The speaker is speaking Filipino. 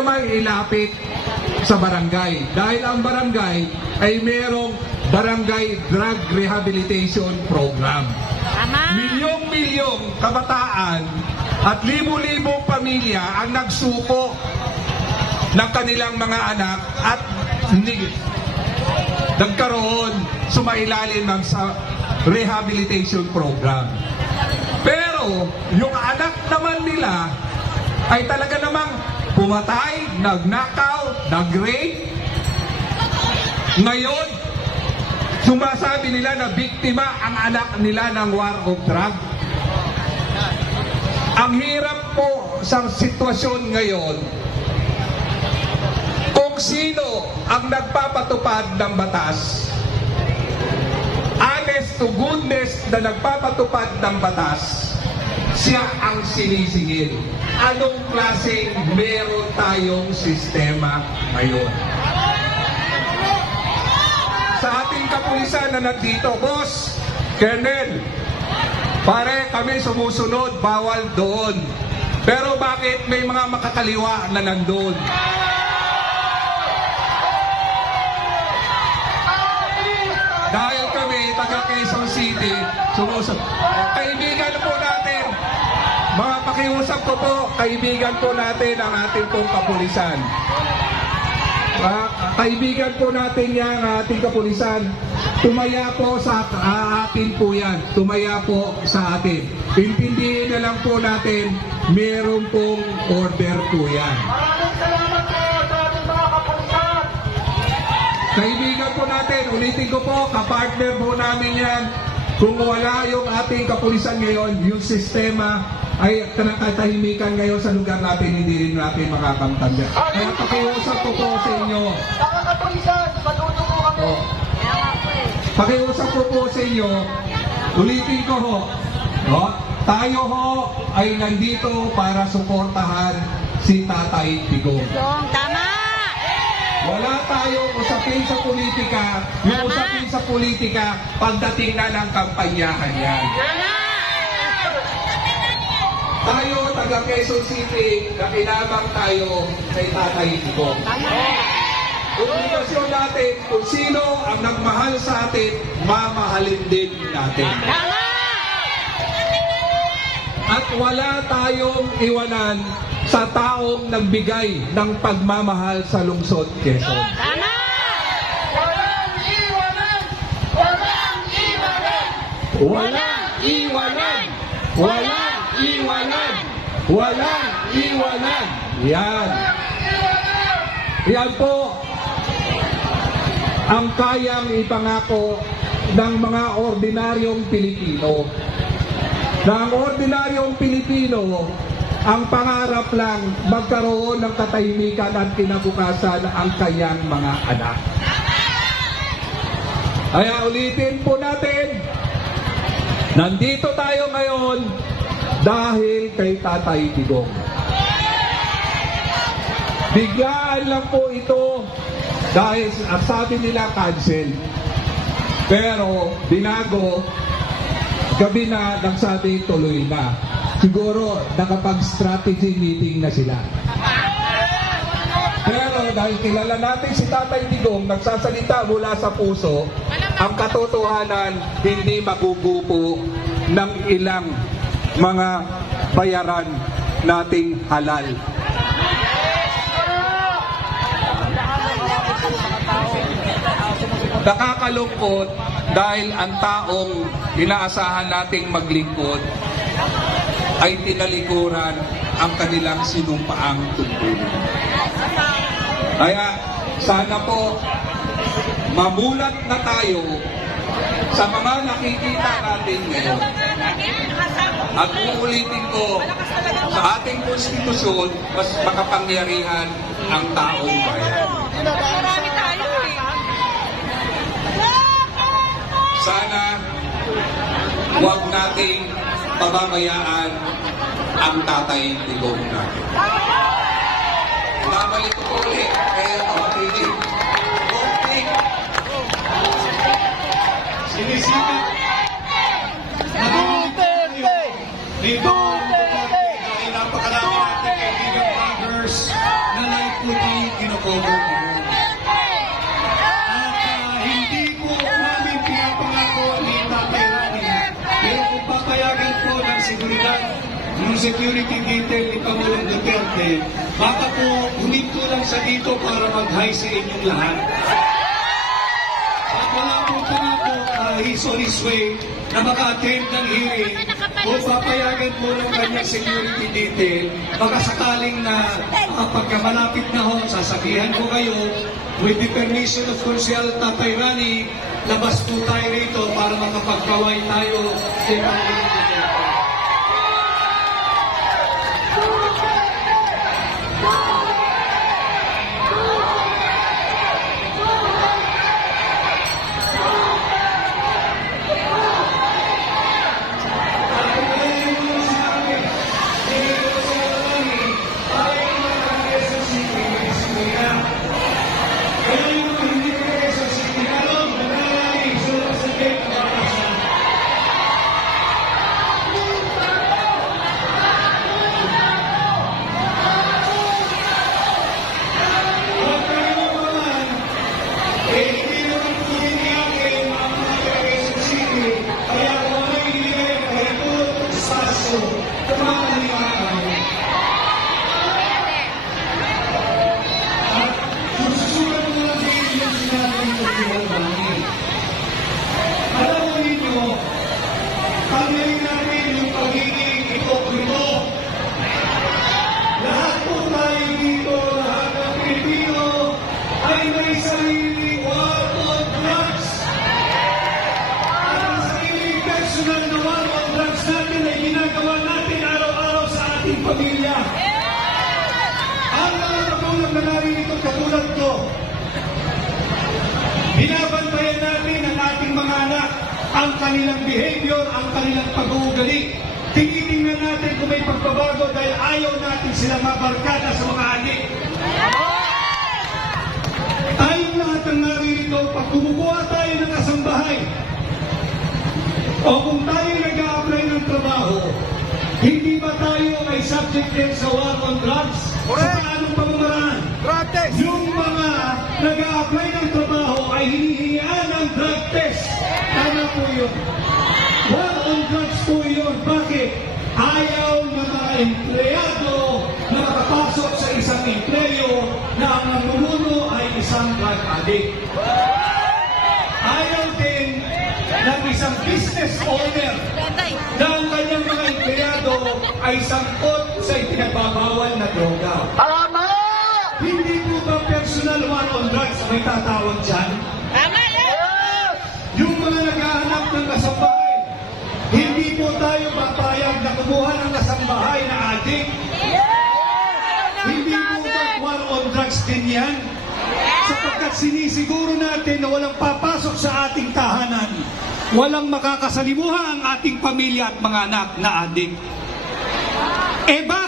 naman ilapit sa barangay. Dahil ang barangay ay merong Barangay Drug Rehabilitation Program. Milyong-milyong kabataan at libo-libong pamilya ang nagsuko ng kanilang mga anak at hindi nagkaroon sumailalim ng sa rehabilitation program. Pero yung anak naman nila ay talaga namang pumatay, nagnakaw, nag-rape. Ngayon, sumasabi nila na biktima ang anak nila ng war of drug. Ang hirap po sa sitwasyon ngayon kung sino ang nagpapatupad ng batas. Honest to goodness na nagpapatupad ng batas, siya ang sinisingil. Anong klaseng meron tayong sistema ngayon? Sa ating kapulisan na nandito, Boss, Colonel, pare kami sumusunod, bawal doon. Pero bakit may mga makakaliwa na nandun? Dahil taga Quezon City, sumusunod. Kaibigan po natin, mga pakiusap ko po, kaibigan po natin ang ating pong kapulisan. Ah, kaibigan po natin yan, ating kapulisan. Tumaya po sa ah, atin po yan. Tumaya po sa atin. Intindihin na lang po natin, meron pong order po yan. Maraming salamat Kaibigan po natin, ulitin ko po, kapartner po namin yan. Kung wala yung ating kapulisan ngayon, yung sistema ay kanakatahimikan ngayon sa lugar natin, hindi rin natin makakamtanda. Kaya pakiusap ko po sa inyo, Mga kapulisan, matuto po kami. Oh. Pakiusap ko po sa inyo, ulitin ko ho, no? tayo ho ay nandito para suportahan si Tatay Tigong. Dong, tama. Wala tayong usapin sa politika, yung usapin sa politika pagdating na ng kampanyahan yan. Tayo, taga Quezon City, nakinabang tayo kay Tatay Tigong. Komunikasyon natin kung sino ang nagmahal sa atin, mamahalin din natin. At wala tayong iwanan sa taong nagbigay ng pagmamahal sa lungsod Quezon. Tama. Walang iwanan! Walang iwanan! Walang iwanan! Walang iwanan! Walang iwanan! Yan. Yan po ang kayang ipangako ng mga ordinaryong Pilipino. Na ang ordinaryong Pilipino, ang pangarap lang magkaroon ng katahimikan at kinabukasan ang kanyang mga anak. Kaya ulitin po natin, nandito tayo ngayon dahil kay Tatay Tigong. Biglaan lang po ito dahil sabi nila cancel. Pero binago, gabi na nagsabi tuloy na. Siguro nakapag-strategy meeting na sila. Pero dahil kilala natin si Tatay Digong, nagsasalita mula sa puso, ang katotohanan hindi magugupo ng ilang mga bayaran nating halal. Nakakalungkot dahil ang taong inaasahan nating maglingkod ay tinalikuran ang kanilang sinumpaang tungkulin. Kaya sana po mamulat na tayo sa mga nakikita natin ngayon. At uulitin ko, sa ating konstitusyon, mas makapangyarihan ang taong bayan. Sana huwag nating pababayaan ang tatay natin. Babalik ko po ulit kaya security detail ni Pangulong Duterte, baka po huminto lang sa dito para mag-hi sa inyong lahat. At wala po pangako, uh, he's on his way na maka-attend ng hearing kung papayagan po ng kanyang security detail, baka sakaling na uh, pagkamalapit na ho, sasabihan ko kayo, with the permission of Consial Tatay Rani, labas po tayo rito para makapagkaway tayo kay Pangulong Duterte. Personal na war on drugs natin ay ginagawa natin araw-araw sa ating pamilya. Ang mga magulang na narito katulad ko, Binabantayan natin ang ating mga anak, ang kanilang behavior, ang kanilang pag-uugali. Tinitingnan natin kung may pagbabago dahil ayaw natin sila mabarkada sa mga adik. Tayong lahat ang naririto, pag kumukuha tayo o kung tayo nag-a-apply ng trabaho, hindi ba tayo ay subject din sa war on drugs? Sa paanong pamamaraan? Yung mga nag-a-apply ng trabaho ay hinihingaan ng drug test. Tama po yun. War on drugs po yun. Bakit? Ayaw ng mga empleyado na makapasok sa isang empleyo na ang namumuno ay isang drug addict. Ayaw din ng isang business owner na ang kanyang mga empleyado ay sangkot sa ipinagbabawal na droga. Tama! Hindi po ba personal war on drugs ang may tatawag dyan? Tama yan! Yes! Yung mga naghahanap ng kasambahay, hindi po tayo papayag na kumuha ng kasambahay na adik. Hindi po ba war on drugs din yan? Sapagkat sinisiguro natin na walang papasok sa ating tahanan, walang makakasalimuha ang ating pamilya at mga anak na adik. Eh bakit?